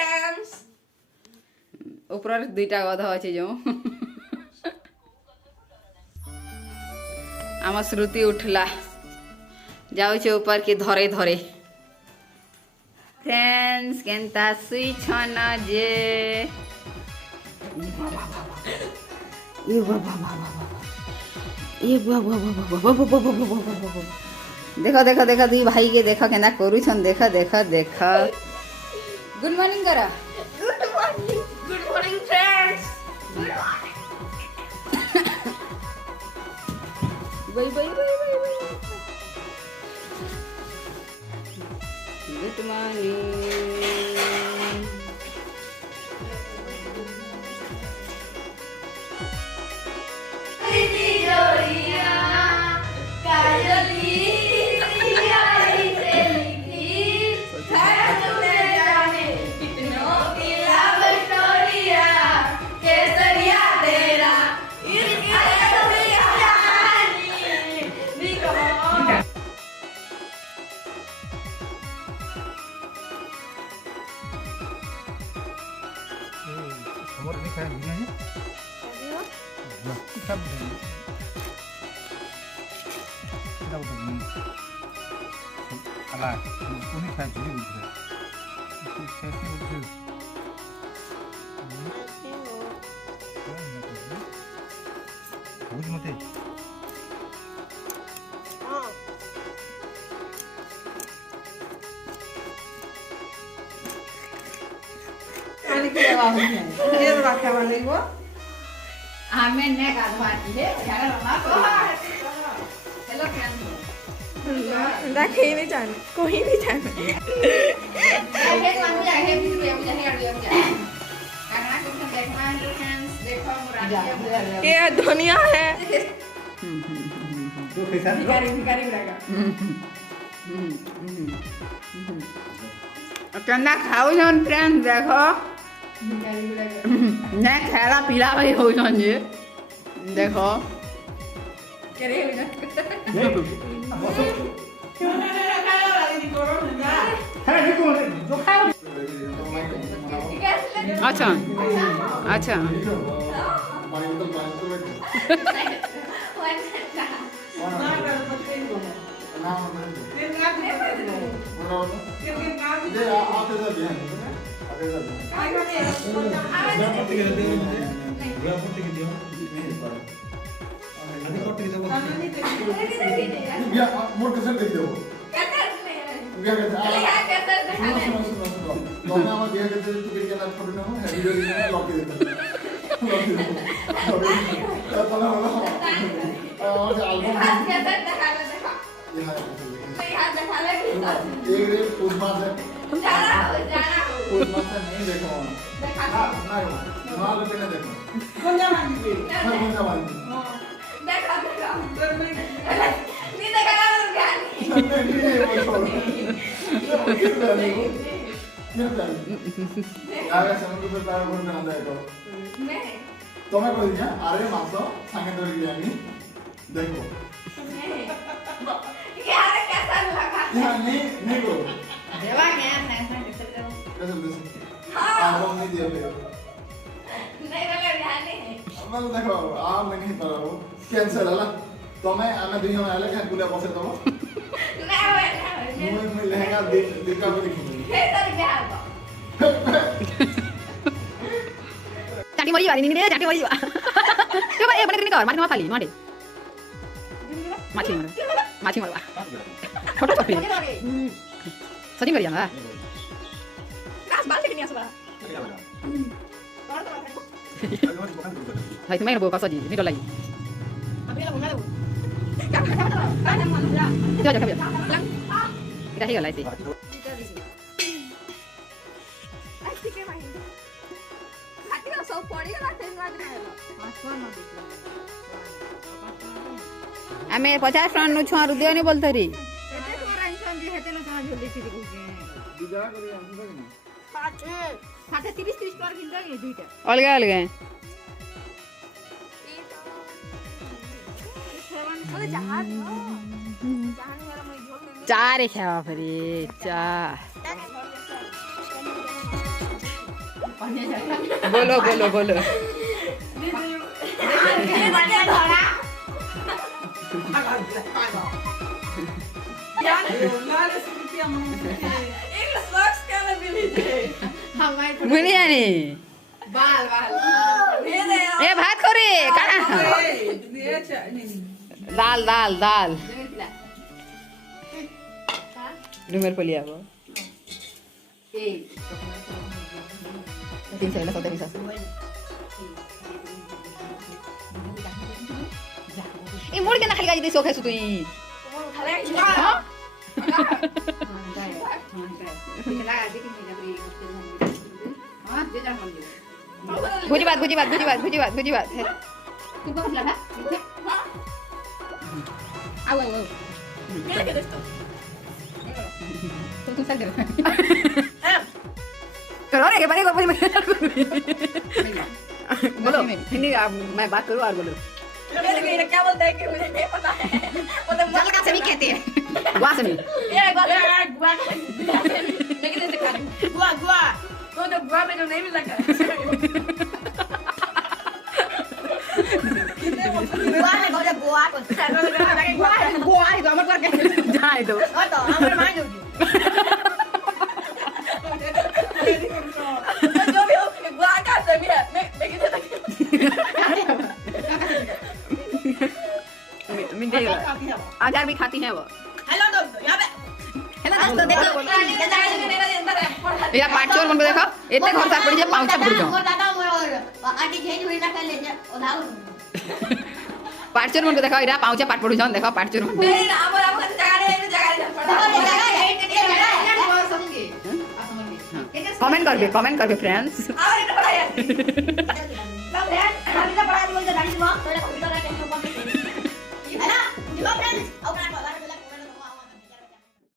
friends ऊपर दुईटा गध अच्छे जो आम श्रुति उठला जाऊे ऊपर की धरे धरे फ्रेंड्स केनता सुई छन जे देखो देखो देखो दी भाई के देखो केना करूछन देखो देखो देखो गुड मॉर्निंग करा good morning friends bye bye bye bye good morning हमें ने गाधवाती है यार रहा हेलो फ्रेंड्स रखे नहीं जाने कोई नहीं जाने हे मम्मी हे कागना कुछ देखना है फ्रेंड्स देखो मुराद ये दुनिया है तो कैसा भिखारी भिखारी रहेगा चंदा खाऊ जन फ्रेंड्स देखो भिखारी रहेगा ने खेला पीला भाई हो जन जी देखो करे हो जा अच्छा अच्छा मोर कसर देख दो क्या कहते तो मैं আমার বিয়ে করতে টিকিট কেনা ফটো নেব ভিডিও দিলে লক দিয়ে দেব তারপরে হলো আমার যে অ্যালবাম एक रे उस्मा से जाना उस्मा से नहीं देखो ना ना लोग ने देखो कौन जा मांगी मैं कौन सा वाली देखा नहीं देखा ना यार समझ में तार बोल ना देखो नहीं तो मैं बोल दिया अरे मासो संगे तो बिरयानी देखो यार कैसा लगा यहाँ नहीं करो देवा क्या फैंस में कैसे करो कैसे हाँ आप नहीं दिया फिर नहीं वाला ध्यान नहीं मैं देखो आप मैं नहीं पा रहा हूँ कैंसल है ना तो मैं दुनिया में अलग है गुला बसे तो मैं लहंगा दिखा भी दिखूंगी चाटी मरी वाली नहीं चाटी मरी तो भाई अपने नहीं कर मार खाली मारे माछी मारो माछी मारो छोटा छोटा सचिन कर जाना भाई तुम्हें वो का सजी नहीं तो लगी जा जा kita hilang lagi ଆମେ 50 ଟଙ୍କା नु छुआ रुदियो नहीं बोलते री अलग अलग चा रे खावा फेरि चा बोलो बोलो बोलो मुझे जानी बाल ए भात करे काना दाल दाल दाल डुंगर पोलिया वो तीन सौ सौ ए मोड़ के ना खाली गाजी दे सोखे सुतुई हां भुजी बात भुजी बात भुजी बात भुजी बात भुजी बात तू को लगा आओ आओ तुम चल जाओ करो रे के बारे को बोलो हिंदी मैं बात करूं और बोलो क्या बोलते हैं कि मुझे नहीं पता है जल का से भी कहते हैं गुआ से भी ये गुआ लेकिन ऐसे खा गुआ गुआ तो जब गुआ में जो नहीं मिल सकता गुआ ने बोले गुआ को गुआ ही तो अमर करके जाए तो हमारे माइंड होगी जो भी हो गुआ का सभी है मैं किसे तक अचार भी खाती हैं वो हेलो दोस्तों यहाँ पे हेलो दोस्तों देखो यार पाँच चोर मन को देखो इतने घर साफ पड़ी जाए पाँच छह पड़ जाओ पाँच चोर मन को देखो इरा पाँच पाठ पड़ जाओ देखो पाँच चोर कमेंट करबे फ्रेंड्स है ना